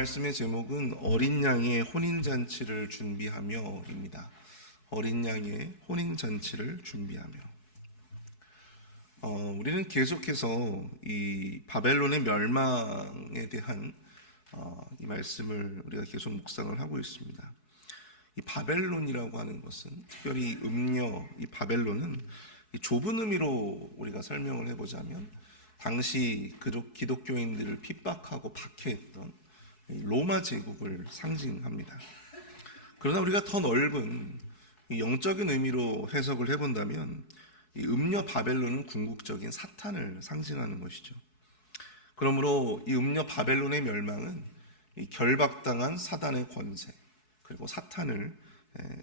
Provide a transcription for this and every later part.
말씀의 제목은 어린 양의 혼인잔치를 준비하며입니다. 어린 양의 혼인잔치를 준비하며. 우리는 계속해서 이 바벨론의 멸망에 대한 이 말씀을 우리가 계속 묵상을 하고 있습니다. 이 바벨론이라고 하는 것은, 특별히 음녀, 이 바벨론은 이 좁은 의미로 우리가 설명을 해보자면, 당시 기독교인들을 핍박하고 박해했던 로마 제국을 상징합니다. 그러나 우리가 더 넓은 영적인 의미로 해석을 해본다면, 이 음녀 바벨론은 궁극적인 사탄을 상징하는 것이죠. 그러므로 이 음녀 바벨론의 멸망은 이 결박당한 사단의 권세, 그리고 사탄을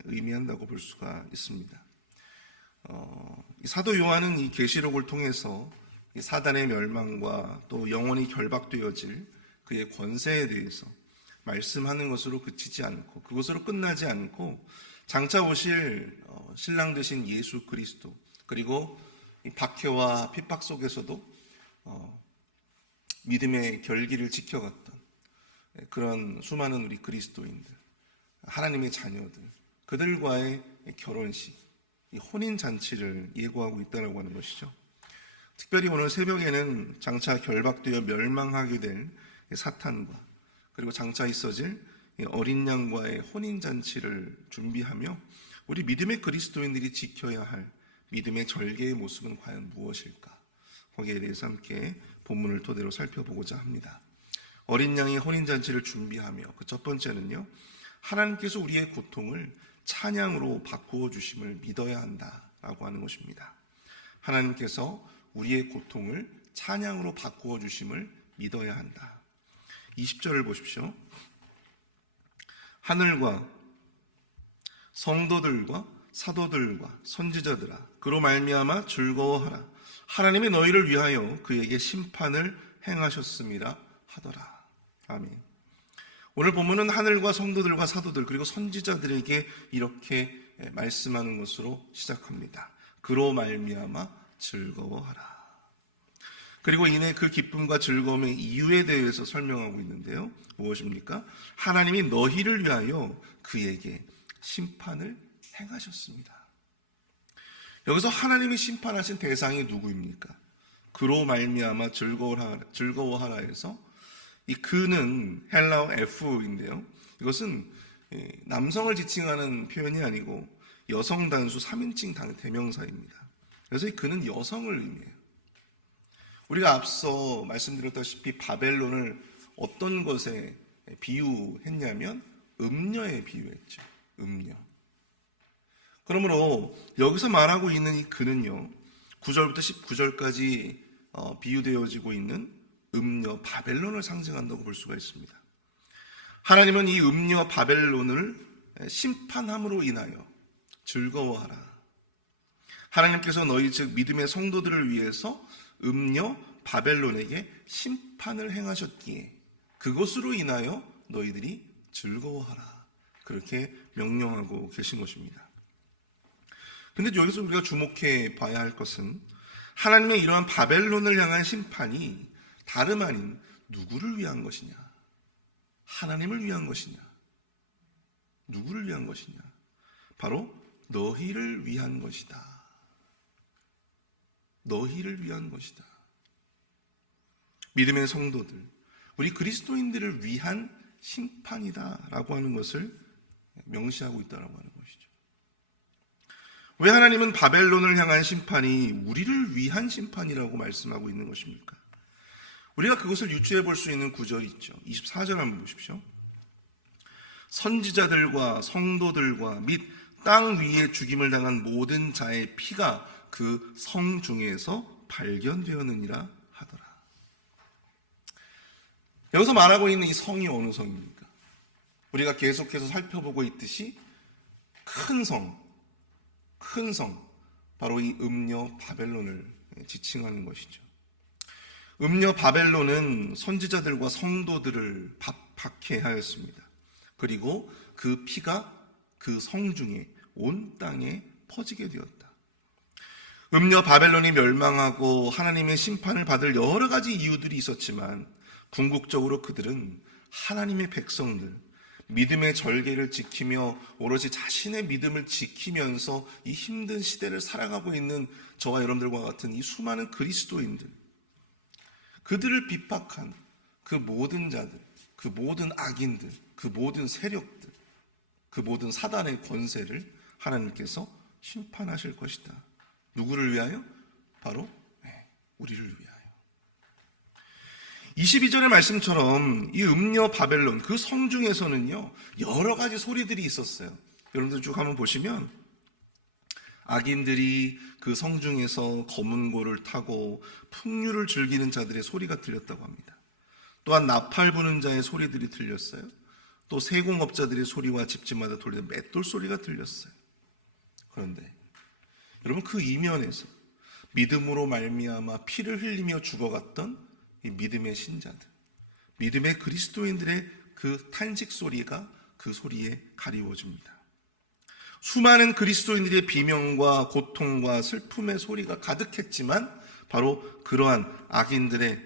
의미한다고 볼 수가 있습니다. 이 사도 요한은 이 계시록을 통해서 이 사단의 멸망과 또 영원히 결박되어질 그의 권세에 대해서 말씀하는 것으로 그치지 않고, 그것으로 끝나지 않고, 장차 오실 신랑 되신 예수 그리스도, 그리고 이 박해와 핍박 속에서도 믿음의 결기를 지켜갔던 그런 수많은 우리 그리스도인들, 하나님의 자녀들, 그들과의 결혼식, 이 혼인잔치를 예고하고 있다고 하는 것이죠. 특별히 오늘 새벽에는 장차 결박되어 멸망하게 될 사탄과, 그리고 장차 있어질 어린 양과의 혼인잔치를 준비하며 우리 믿음의 그리스도인들이 지켜야 할 믿음의 절개의 모습은 과연 무엇일까? 거기에 대해서 함께 본문을 토대로 살펴보고자 합니다. 어린 양의 혼인잔치를 준비하며, 그 첫 번째는요, 하나님께서 우리의 고통을 찬양으로 바꾸어 주심을 믿어야 한다라고 하는 것입니다. 하나님께서 우리의 고통을 찬양으로 바꾸어 주심을 믿어야 한다. 20절을 보십시오. 하늘과 성도들과 사도들과 선지자들아, 그로 말미암아 즐거워하라. 하나님이 너희를 위하여 그에게 심판을 행하셨음이라 하더라. 아멘. 오늘 본문은 하늘과 성도들과 사도들, 그리고 선지자들에게 이렇게 말씀하는 것으로 시작합니다. 그로 말미암아 즐거워하라. 그리고 이내 그 기쁨과 즐거움의 이유에 대해서 설명하고 있는데요, 무엇입니까? 하나님이 너희를 위하여 그에게 심판을 행하셨습니다. 여기서 하나님이 심판하신 대상이 누구입니까? 그로 말미암아 즐거워하라 해서, 이 그는 헬라어 F인데요, 이것은 남성을 지칭하는 표현이 아니고 여성 단수 3인칭 대명사입니다. 그래서 이 그는 여성을 의미해요. 우리가 앞서 말씀드렸다시피 바벨론을 어떤 것에 비유했냐면 음녀에 비유했죠. 음녀. 그러므로 여기서 말하고 있는 이 그는요, 9절부터 19절까지 비유되어지고 있는 음녀 바벨론을 상징한다고 볼 수가 있습니다. 하나님은 이 음녀 바벨론을 심판함으로 인하여 즐거워하라. 하나님께서 너희 즉 믿음의 성도들을 위해서 음녀 바벨론에게 심판을 행하셨기에 그것으로 인하여 너희들이 즐거워하라. 그렇게 명령하고 계신 것입니다. 근데 여기서 우리가 주목해 봐야 할 것은, 하나님의 이러한 바벨론을 향한 심판이 다름 아닌 누구를 위한 것이냐? 하나님을 위한 것이냐? 누구를 위한 것이냐? 바로 너희를 위한 것이다. 너희를 위한 것이다. 믿음의 성도들, 우리 그리스도인들을 위한 심판이다라고 하는 것을 명시하고 있다라고 하는 것이죠. 왜 하나님은 바벨론을 향한 심판이 우리를 위한 심판이라고 말씀하고 있는 것입니까? 우리가 그것을 유추해 볼 수 있는 구절이 있죠. 24절 한번 보십시오. 선지자들과 성도들과 및 땅 위에 죽임을 당한 모든 자의 피가 그 성 중에서 발견되었느니라 하더라. 여기서 말하고 있는 이 성이 어느 성입니까? 우리가 계속해서 살펴보고 있듯이 큰 성, 바로 이 음녀 바벨론을 지칭하는 것이죠. 음녀 바벨론은 선지자들과 성도들을 박해하였습니다. 그리고 그 피가 그 성 중에 온 땅에 퍼지게 되었다. 음녀 바벨론이 멸망하고 하나님의 심판을 받을 여러 가지 이유들이 있었지만 궁극적으로 그들은 하나님의 백성들, 믿음의 절개를 지키며 오로지 자신의 믿음을 지키면서 이 힘든 시대를 살아가고 있는 저와 여러분들과 같은 이 수많은 그리스도인들, 그들을 핍박한 그 모든 자들, 그 모든 악인들, 그 모든 세력들, 그 모든 사단의 권세를 하나님께서 심판하실 것이다. 누구를 위하여? 바로 우리를 위하여. 22절의 말씀처럼 이 음녀 바벨론, 그 성중에서는요 여러 가지 소리들이 있었어요. 여러분들 쭉 한번 보시면 악인들이 그 성중에서 검은 고를 타고 풍류를 즐기는 자들의 소리가 들렸다고 합니다. 또한 나팔 부는 자의 소리들이 들렸어요. 또 세공업자들의 소리와 집집마다 돌리는 맷돌 소리가 들렸어요. 그런데 여러분, 그 이면에서 믿음으로 말미암아 피를 흘리며 죽어갔던 이 믿음의 신자들, 믿음의 그리스도인들의 그 탄식 소리가 그 소리에 가리워집니다. 수많은 그리스도인들의 비명과 고통과 슬픔의 소리가 가득했지만 바로 그러한 악인들의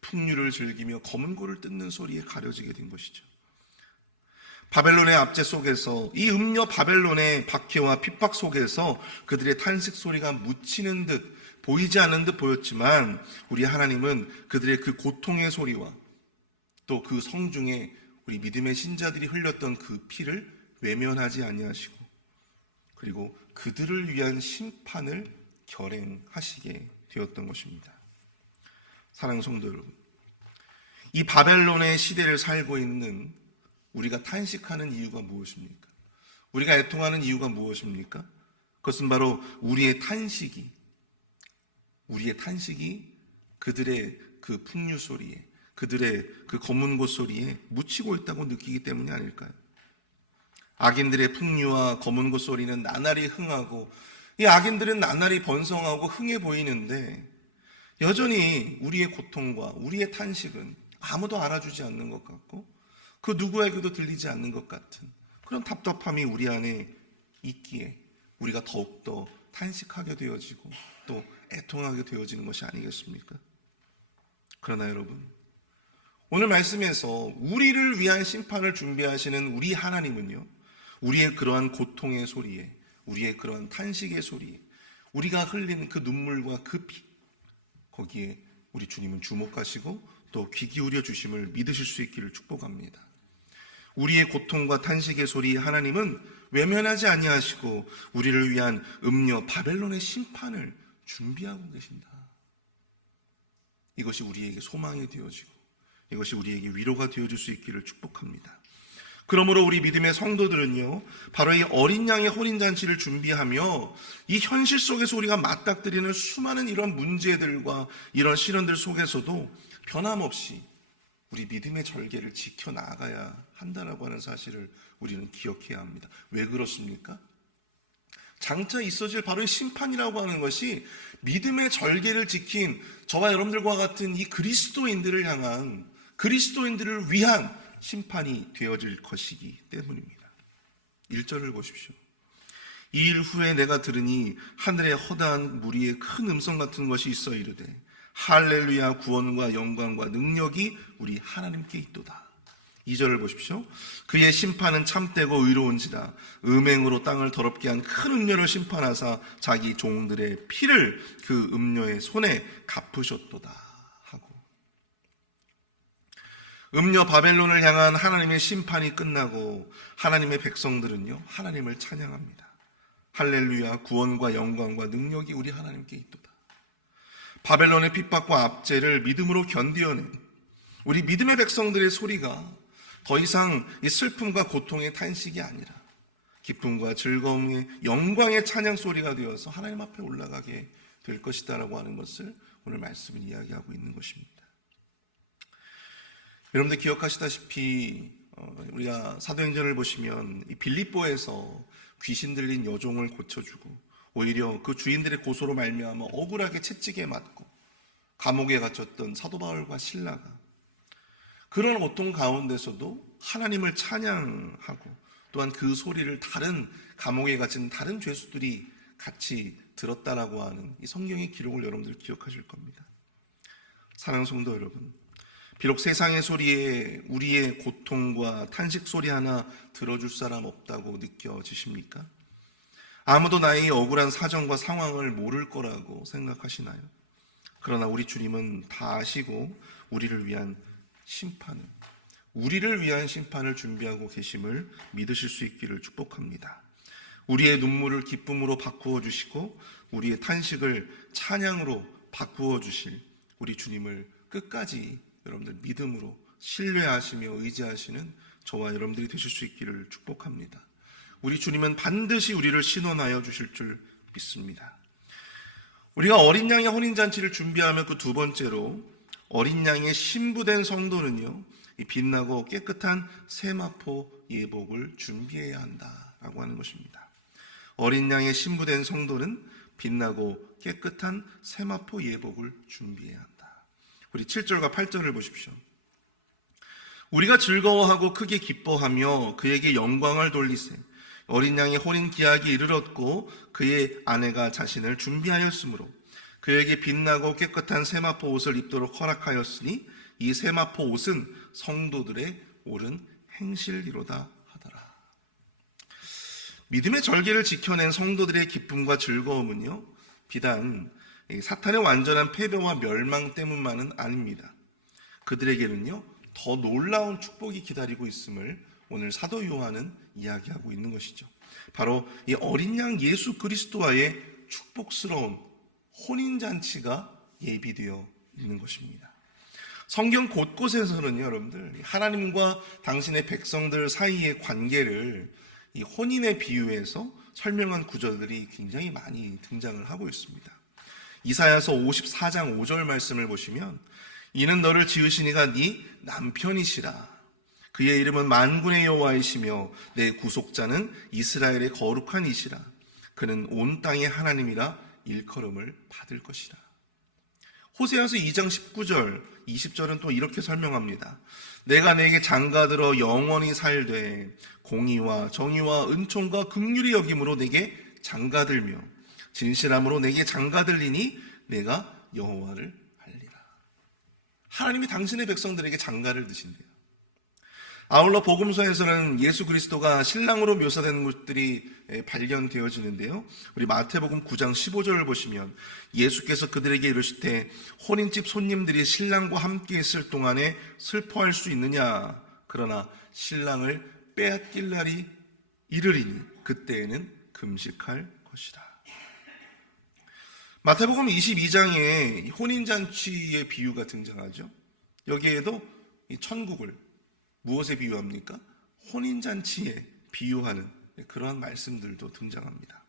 풍류를 즐기며 검은 고를 뜯는 소리에 가려지게 된 것이죠. 바벨론의 압제 속에서, 이 음녀 바벨론의 박해와 핍박 속에서 그들의 탄식 소리가 묻히는 듯, 보이지 않는 듯 보였지만 우리 하나님은 그들의 그 고통의 소리와 또 그 성중에 우리 믿음의 신자들이 흘렸던 그 피를 외면하지 아니하시고, 그리고 그들을 위한 심판을 결행하시게 되었던 것입니다. 사랑하는 성도 여러분, 이 바벨론의 시대를 살고 있는 우리가 탄식하는 이유가 무엇입니까? 우리가 애통하는 이유가 무엇입니까? 그것은 바로 우리의 탄식이 그들의 그 풍류 소리에, 그들의 그 검은 곳 소리에 묻히고 있다고 느끼기 때문이 아닐까요? 악인들의 풍류와 검은 곳 소리는 나날이 흥하고, 이 악인들은 나날이 번성하고 흥해 보이는데 여전히 우리의 고통과 우리의 탄식은 아무도 알아주지 않는 것 같고 그 누구에게도 들리지 않는 것 같은 그런 답답함이 우리 안에 있기에 우리가 더욱더 탄식하게 되어지고 또 애통하게 되어지는 것이 아니겠습니까? 그러나 여러분, 오늘 말씀에서 우리를 위한 심판을 준비하시는 우리 하나님은요, 우리의 그러한 고통의 소리에, 우리의 그러한 탄식의 소리에, 우리가 흘리는 그 눈물과 그 피, 거기에 우리 주님은 주목하시고 또 귀 기울여 주심을 믿으실 수 있기를 축복합니다. 우리의 고통과 탄식의 소리 하나님은 외면하지 아니하시고 우리를 위한 음녀 바벨론의 심판을 준비하고 계신다. 이것이 우리에게 소망이 되어지고 이것이 우리에게 위로가 되어질 수 있기를 축복합니다. 그러므로 우리 믿음의 성도들은요, 바로 이 어린 양의 혼인잔치를 준비하며 이 현실 속에서 우리가 맞닥뜨리는 수많은 이런 문제들과 이런 시련들 속에서도 변함없이 우리 믿음의 절개를 지켜나가야 한다라고 하는 사실을 우리는 기억해야 합니다. 왜 그렇습니까? 장차 있어질 바로 이 심판이라고 하는 것이 믿음의 절개를 지킨 저와 여러분들과 같은 이 그리스도인들을 향한, 그리스도인들을 위한 심판이 되어질 것이기 때문입니다. 1절을 보십시오. 이 일 후에 내가 들으니 하늘에 허다한 무리의 큰 음성 같은 것이 있어 이르되 할렐루야, 구원과 영광과 능력이 우리 하나님께 있도다. 2절을 보십시오. 그의 심판은 참되고 의로운지라 음행으로 땅을 더럽게 한 큰 음녀를 심판하사 자기 종들의 피를 그 음녀의 손에 갚으셨도다 하고, 음녀 바벨론을 향한 하나님의 심판이 끝나고 하나님의 백성들은요, 하나님을 찬양합니다. 할렐루야, 구원과 영광과 능력이 우리 하나님께 있도다. 바벨론의 핍박과 압제를 믿음으로 견디어낸 우리 믿음의 백성들의 소리가 더 이상 이 슬픔과 고통의 탄식이 아니라 기쁨과 즐거움의 영광의 찬양 소리가 되어서 하나님 앞에 올라가게 될 것이다라고 하는 것을 오늘 말씀을 이야기하고 있는 것입니다. 여러분들 기억하시다시피 우리가 사도행전을 보시면 이 빌립보에서 귀신 들린 여종을 고쳐주고 오히려 그 주인들의 고소로 말미암아 억울하게 채찍에 맞고 감옥에 갇혔던 사도 바울과 실라가 그런 고통 가운데서도 하나님을 찬양하고 또한 그 소리를 다른 감옥에 갇힌 다른 죄수들이 같이 들었다라고 하는 이 성경의 기록을 여러분들 기억하실 겁니다. 사랑하는 성도 여러분, 비록 세상의 소리에 우리의 고통과 탄식 소리 하나 들어줄 사람 없다고 느껴지십니까? 아무도 나의 억울한 사정과 상황을 모를 거라고 생각하시나요? 그러나 우리 주님은 다 아시고 우리를 위한 심판을 준비하고 계심을 믿으실 수 있기를 축복합니다. 우리의 눈물을 기쁨으로 바꾸어 주시고 우리의 탄식을 찬양으로 바꾸어 주실 우리 주님을 끝까지 여러분들 믿음으로 신뢰하시며 의지하시는 저와 여러분들이 되실 수 있기를 축복합니다. 우리 주님은 반드시 우리를 신원하여 주실 줄 믿습니다. 우리가 어린 양의 혼인잔치를 준비하며 그 두 번째로 어린 양의 신부된 성도는요, 이 빛나고 깨끗한 세마포 예복을 준비해야 한다라고 하는 것입니다. 어린 양의 신부된 성도는 빛나고 깨끗한 세마포 예복을 준비해야 한다. 우리 7절과 8절을 보십시오. 우리가 즐거워하고 크게 기뻐하며 그에게 영광을 돌리세. 어린 양의 혼인 기약이 이르렀고 그의 아내가 자신을 준비하였으므로 그에게 빛나고 깨끗한 세마포 옷을 입도록 허락하였으니 이 세마포 옷은 성도들의 옳은 행실이로다 하더라. 믿음의 절개를 지켜낸 성도들의 기쁨과 즐거움은요, 비단 사탄의 완전한 패배와 멸망 때문만은 아닙니다. 그들에게는요, 더 놀라운 축복이 기다리고 있음을 오늘 사도 요한은 이야기하고 있는 것이죠. 바로 이 어린 양 예수 그리스도와의 축복스러운 혼인잔치가 예비되어 있는 것입니다. 성경 곳곳에서는요, 여러분들, 하나님과 당신의 백성들 사이의 관계를 이 혼인에 비유해서 설명한 구절들이 굉장히 많이 등장을 하고 있습니다. 이사야서 54장 5절 말씀을 보시면 이는 너를 지으시니가 네 남편이시라. 그의 이름은 만군의 여호와이시며 내 구속자는 이스라엘의 거룩한 이시라. 그는 온 땅의 하나님이라 일컬음을 받을 것이라. 호세아서 2장 19절 20절은 또 이렇게 설명합니다. 내가 내게 장가들어 영원히 살되 공의와 정의와 은총과 긍휼히 여김으로 내게 장가들며 진실함으로 내게 장가들리니 내가 여호와를 알리라. 하나님이 당신의 백성들에게 장가를 드신대요. 아울러 복음서에서는 예수 그리스도가 신랑으로 묘사되는 것들이 발견되어지는데요. 우리 마태복음 9장 15절을 보시면 예수께서 그들에게 이르시되 혼인집 손님들이 신랑과 함께 있을 동안에 슬퍼할 수 있느냐? 그러나 신랑을 빼앗길 날이 이르리니 그때에는 금식할 것이라. 마태복음 22장에 혼인잔치의 비유가 등장하죠. 여기에도 이 천국을 무엇에 비유합니까? 혼인잔치에 비유하는 그러한 말씀들도 등장합니다.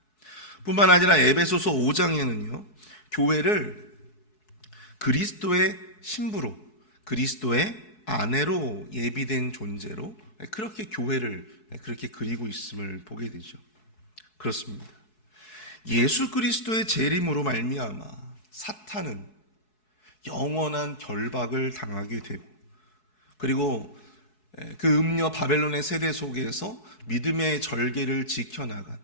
뿐만 아니라 에베소서 5장에는요, 교회를 그리스도의 신부로, 그리스도의 아내로 예비된 존재로 그렇게 교회를 그렇게 그리고 있음을 보게 되죠. 그렇습니다. 예수 그리스도의 재림으로 말미암아 사탄은 영원한 결박을 당하게 되고, 그리고 그 음녀 바벨론의 세대 속에서 믿음의 절개를 지켜나간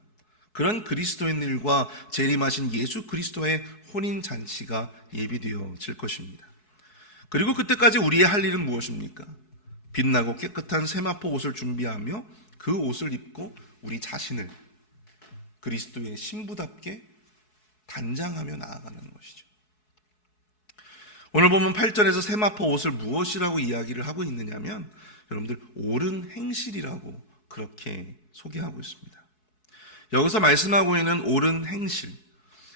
그런 그리스도인들과 재림하신 예수 그리스도의 혼인잔치가 예비되어질 것입니다. 그리고 그때까지 우리의 할 일은 무엇입니까? 빛나고 깨끗한 세마포 옷을 준비하며 그 옷을 입고 우리 자신을 그리스도의 신부답게 단장하며 나아가는 것이죠. 오늘 보면 8절에서 세마포 옷을 무엇이라고 이야기를 하고 있느냐면 여러분들 옳은 행실이라고 그렇게 소개하고 있습니다. 여기서 말씀하고 있는 옳은 행실,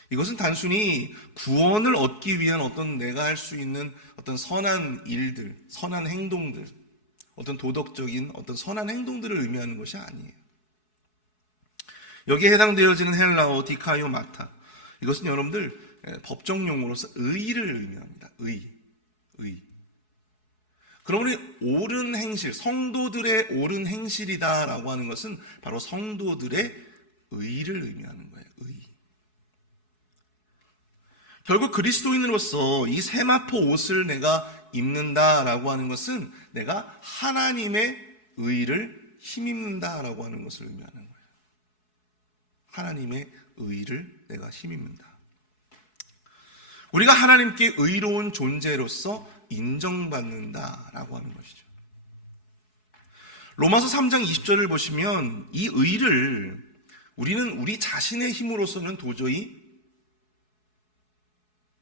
이것은 단순히 구원을 얻기 위한 어떤 내가 할 수 있는 어떤 선한 일들, 선한 행동들, 어떤 도덕적인 어떤 선한 행동들을 의미하는 것이 아니에요. 여기에 해당되어지는 헬라어 디카이오 마타, 이것은 여러분들 법정 용어로서 의를 의미합니다. 의. 그러므로 옳은 행실, 성도들의 옳은 행실이다라고 하는 것은 바로 성도들의 의를 의미하는 거예요. 의. 결국 그리스도인으로서 이 세마포 옷을 내가 입는다라고 하는 것은 내가 하나님의 의를 힘입는다라고 하는 것을 의미하는 거예요. 하나님의 의를 내가 힘입는다. 우리가 하나님께 의로운 존재로서 인정받는다라고 하는 것이죠. 로마서 3장 20절을 보시면 이 의를 우리는 우리 자신의 힘으로서는 도저히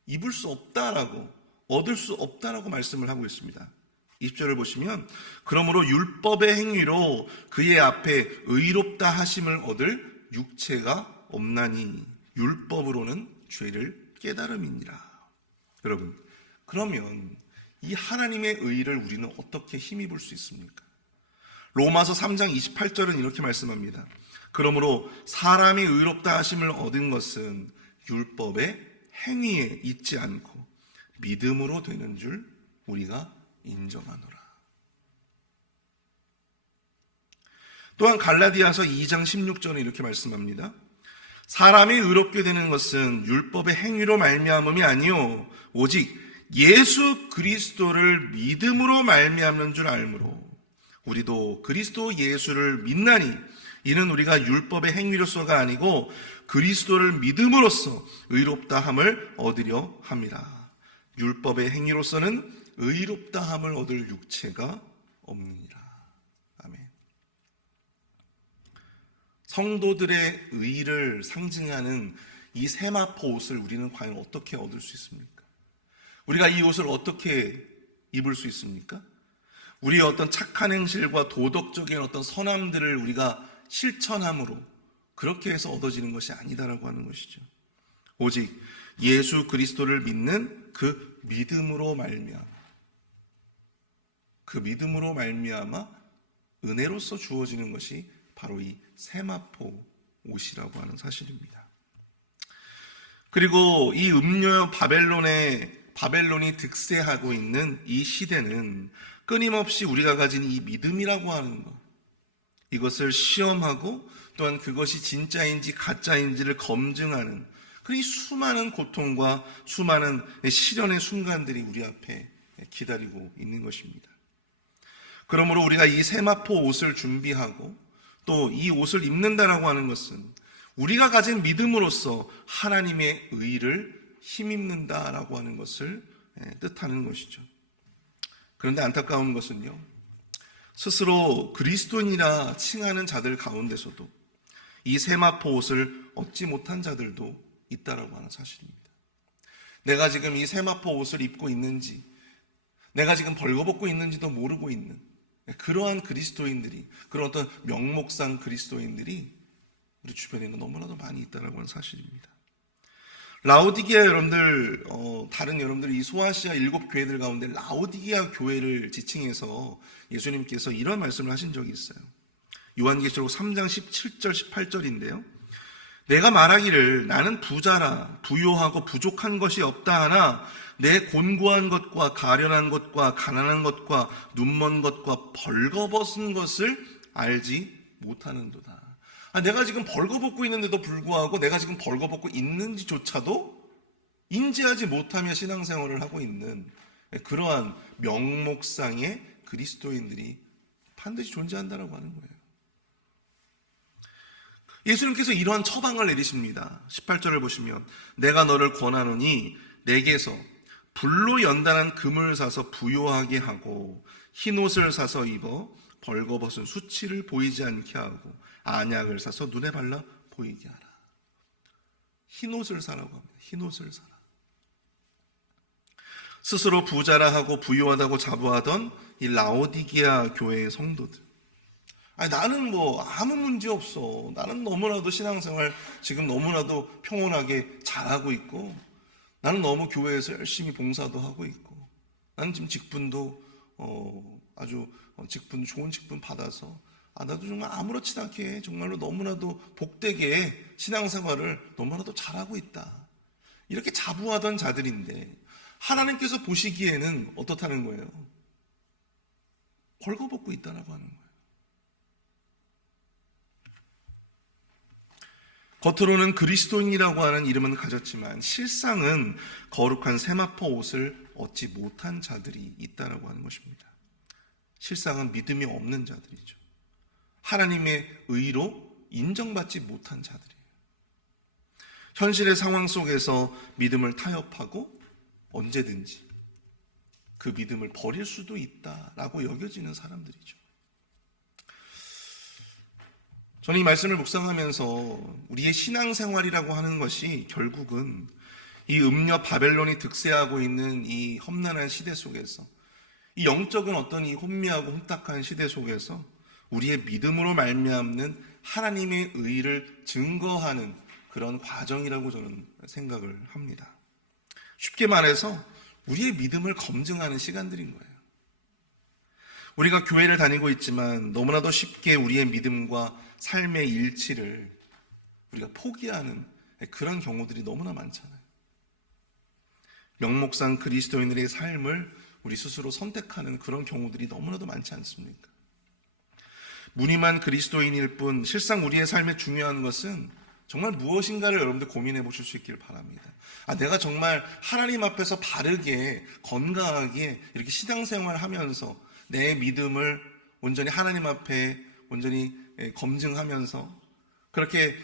입을 수 없다라고, 얻을 수 없다라고 말씀을 하고 있습니다. 20절을 보시면 그러므로 율법의 행위로 그의 앞에 의롭다 하심을 얻을 육체가 없나니 율법으로는 죄를 깨달음이니라. 여러분, 그러면 이 하나님의 의를 우리는 어떻게 힘입을 수 있습니까? 로마서 3장 28절은 이렇게 말씀합니다. 그러므로 사람이 의롭다 하심을 얻은 것은 율법의 행위에 있지 않고 믿음으로 되는 줄 우리가 인정하노라. 또한 갈라디아서 2장 16절은 이렇게 말씀합니다. 사람이 의롭게 되는 것은 율법의 행위로 말미암음이 아니요 오직 예수 그리스도를 믿음으로 말미암는 줄 알므로 우리도 그리스도 예수를 믿나니 이는 우리가 율법의 행위로서가 아니고 그리스도를 믿음으로써 의롭다 함을 얻으려 함이라. 율법의 행위로서는 의롭다 함을 얻을 육체가 없느니라. 아멘. 성도들의 의를 상징하는 이 세마포 옷을 우리는 과연 어떻게 얻을 수 있습니까? 우리가 이 옷을 어떻게 입을 수 있습니까? 우리의 어떤 착한 행실과 도덕적인 어떤 선함들을 우리가 실천함으로 그렇게 해서 얻어지는 것이 아니다라고 하는 것이죠. 오직 예수 그리스도를 믿는 그 믿음으로 말미암아 은혜로서 주어지는 것이 바로 이 세마포 옷이라고 하는 사실입니다. 그리고 이 음녀 바벨론이 득세하고 있는 이 시대는 끊임없이 우리가 가진 이 믿음이라고 하는 것, 이것을 시험하고 또한 그것이 진짜인지 가짜인지를 검증하는 그 수많은 고통과 수많은 시련의 순간들이 우리 앞에 기다리고 있는 것입니다. 그러므로 우리가 이 세마포 옷을 준비하고 또 이 옷을 입는다라고 하는 것은 우리가 가진 믿음으로써 하나님의 의를 힘입는다라고 하는 것을 뜻하는 것이죠. 그런데 안타까운 것은요, 스스로 그리스도인이라 칭하는 자들 가운데서도 이 세마포 옷을 얻지 못한 자들도 있다라고 하는 사실입니다. 내가 지금 이 세마포 옷을 입고 있는지, 내가 지금 벌거벗고 있는지도 모르고 있는 그러한 그리스도인들이, 그런 어떤 명목상 그리스도인들이 우리 주변에는 너무나도 많이 있다라고 하는 사실입니다. 라오디게아 여러분들, 다른 여러분들 이 소아시아 7교회들 가운데 라오디게아 교회를 지칭해서 예수님께서 이런 말씀을 하신 적이 있어요. 요한계시록 3장 17절 18절인데요. 내가 말하기를 나는 부자라 부요하고 부족한 것이 없다 하나 내 곤고한 것과 가련한 것과 가난한 것과 눈먼 것과 벌거벗은 것을 알지 못하는도다. 내가 지금 벌거벗고 있는데도 불구하고 내가 지금 벌거벗고 있는지조차도 인지하지 못하며 신앙생활을 하고 있는 그러한 명목상의 그리스도인들이 반드시 존재한다라고 하는 거예요. 예수님께서 이러한 처방을 내리십니다. 18절을 보시면 내가 너를 권하노니 내게서 불로 연단한 금을 사서 부요하게 하고 흰옷을 사서 입어 벌거벗은 수치를 보이지 않게 하고 안약을 사서 눈에 발라 보이게 하라. 흰옷을 사라고 합니다. 흰옷을 사라. 스스로 부자라 하고 부유하다고 자부하던 이 라오디게아 교회의 성도들, 나는 아무 문제 없어, 나는 너무나도 신앙생활 지금 너무나도 평온하게 잘하고 있고, 나는 너무 교회에서 열심히 봉사도 하고 있고, 나는 지금 직분도 아주 직분 좋은 직분 받아서 나도 정말 아무렇지도 않게 정말로 너무나도 복되게 신앙생활을 너무나도 잘하고 있다, 이렇게 자부하던 자들인데 하나님께서 보시기에는 어떻다는 거예요? 벌거벗고 있다라고 하는 거예요. 겉으로는 그리스도인이라고 하는 이름은 가졌지만 실상은 거룩한 세마포 옷을 얻지 못한 자들이 있다라고 하는 것입니다. 실상은 믿음이 없는 자들이죠. 하나님의 의로 인정받지 못한 자들이에요. 현실의 상황 속에서 믿음을 타협하고 언제든지 그 믿음을 버릴 수도 있다라고 여겨지는 사람들이죠. 저는 이 말씀을 묵상하면서 우리의 신앙생활이라고 하는 것이 결국은 이 음녀 바벨론이 득세하고 있는 이 험난한 시대 속에서, 이 영적인 어떤 이 혼미하고 혼탁한 시대 속에서 우리의 믿음으로 말미암는 하나님의 의를 증거하는 그런 과정이라고 저는 생각을 합니다. 쉽게 말해서 우리의 믿음을 검증하는 시간들인 거예요. 우리가 교회를 다니고 있지만 너무나도 쉽게 우리의 믿음과 삶의 일치를 우리가 포기하는 그런 경우들이 너무나 많잖아요. 명목상 그리스도인들의 삶을 우리 스스로 선택하는 그런 경우들이 너무나도 많지 않습니까? 무늬만 그리스도인일 뿐 실상 우리의 삶에 중요한 것은 정말 무엇인가를 여러분들 고민해 보실 수 있기를 바랍니다. 내가 정말 하나님 앞에서 바르게 건강하게 이렇게 신앙생활을 하면서 내 믿음을 온전히 하나님 앞에 온전히 검증하면서 그렇게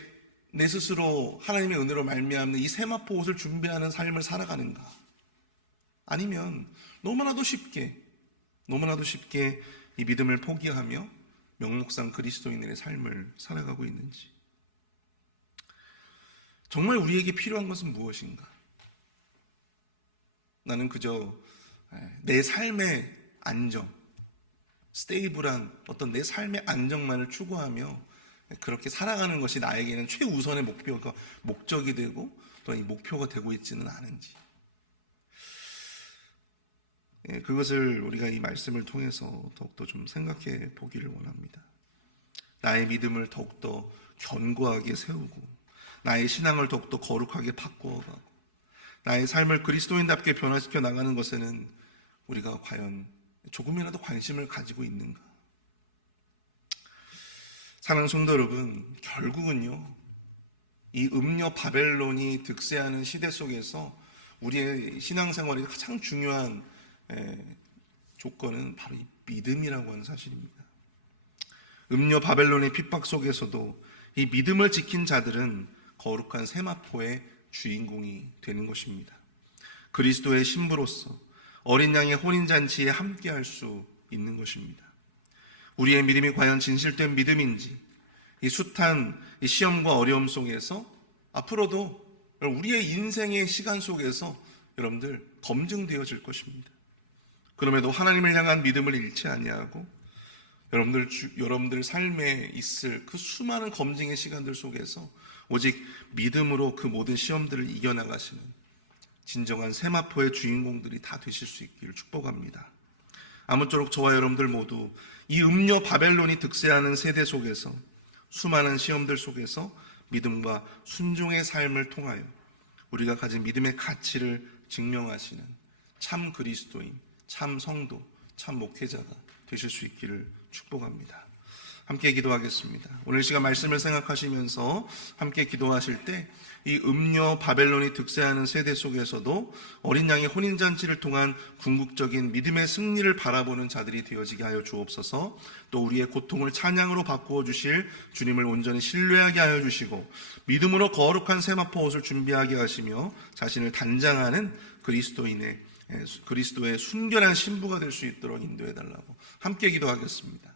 내 스스로 하나님의 은혜로 말미암는 이 세마포 옷을 준비하는 삶을 살아가는가? 아니면 너무나도 쉽게 이 믿음을 포기하며 명목상 그리스도인의 삶을 살아가고 있는지. 정말 우리에게 필요한 것은 무엇인가? 나는 그저 내 삶의 안정, 스테이블한 어떤 내 삶의 안정만을 추구하며 그렇게 살아가는 것이 나에게는 최우선의 목적이 되고 또 이 목표가 되고 있지는 않은지. 그것을 우리가 이 말씀을 통해서 더욱더 좀 생각해 보기를 원합니다. 나의 믿음을 더욱더 견고하게 세우고 나의 신앙을 더욱더 거룩하게 바꾸어가고 나의 삶을 그리스도인답게 변화시켜 나가는 것에는 우리가 과연 조금이라도 관심을 가지고 있는가? 사랑하는 성도 여러분, 결국은요, 이 음녀 바벨론이 득세하는 시대 속에서 우리의 신앙생활이 가장 중요한 조건은 바로 이 믿음이라고 하는 사실입니다. 음녀 바벨론의 핍박 속에서도 이 믿음을 지킨 자들은 거룩한 세마포의 주인공이 되는 것입니다. 그리스도의 신부로서 어린 양의 혼인잔치에 함께할 수 있는 것입니다. 우리의 믿음이 과연 진실된 믿음인지 이 숱한 이 시험과 어려움 속에서 앞으로도 우리의 인생의 시간 속에서 여러분들 검증되어질 것입니다. 그럼에도 하나님을 향한 믿음을 잃지 아니하고 여러분들 삶에 있을 그 수많은 검증의 시간들 속에서 오직 믿음으로 그 모든 시험들을 이겨나가시는 진정한 세마포의 주인공들이 다 되실 수 있기를 축복합니다. 아무쪼록 저와 여러분들 모두 이 음녀 바벨론이 득세하는 세대 속에서 수많은 시험들 속에서 믿음과 순종의 삶을 통하여 우리가 가진 믿음의 가치를 증명하시는 참 그리스도인, 참 성도, 참 목회자가 되실 수 있기를 축복합니다. 함께 기도하겠습니다. 오늘 시간 말씀을 생각하시면서 함께 기도하실 때 이 음녀 바벨론이 득세하는 세대 속에서도 어린 양의 혼인잔치를 통한 궁극적인 믿음의 승리를 바라보는 자들이 되어지게 하여 주옵소서. 또 우리의 고통을 찬양으로 바꾸어 주실 주님을 온전히 신뢰하게 하여 주시고 믿음으로 거룩한 세마포 옷을 준비하게 하시며 자신을 단장하는 그리스도의 순결한 신부가 될 수 있도록 인도해 달라고 함께 기도하겠습니다.